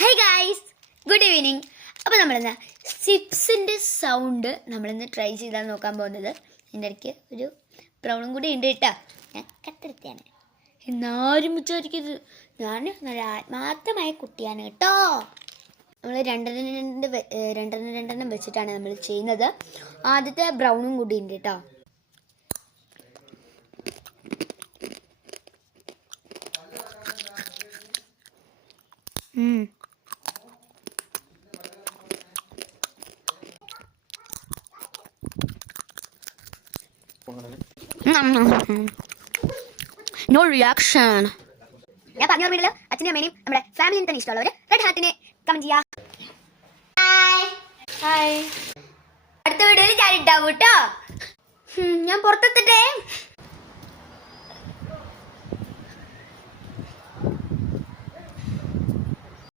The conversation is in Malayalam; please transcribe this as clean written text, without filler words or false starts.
High guys, good evening. അപ്പോൾ നമ്മളിന്ന് ചിപ്സിൻ്റെ സൗണ്ട് നമ്മളിന്ന് ട്രൈ ചെയ്താൽ നോക്കാൻ പോകുന്നത്. എൻ്റെ ഇടയ്ക്ക് ഒരു ബ്രൗണും കൂടി ഉണ്ട് കേട്ടോ. ഞാൻ കട്ടെടുത്താണ്, എന്നാരും വിചാരിക്കരുത്, ഞാൻ നല്ല ആത്മാർത്ഥമായ കുട്ടിയാണ് കേട്ടോ. നമ്മൾ രണ്ടെണ്ണം വെച്ചിട്ടാണ് നമ്മൾ ചെയ്യുന്നത്. ആദ്യത്തെ ബ്രൗണും കൂടി ഉണ്ട് കേട്ടോ. No reaction. ഞാൻ പറഞ്ഞു ഓർമ്മയില്ലല്ലോ, അച്ഛനും അമ്മേനെയും നമ്മുടെ ഫാമിലിയും തന്നെ ഇഷ്ടമുള്ളവർ റെഡ് ഹാർട്ടിനെ കമന്റ് ചെയ്യാം. ഹായ്, അടുത്ത വീഡിയോയിൽ ഞാൻ ഉണ്ടാവും കേട്ടോ. ഞാൻ പുറത്തെത്തട്ടെ.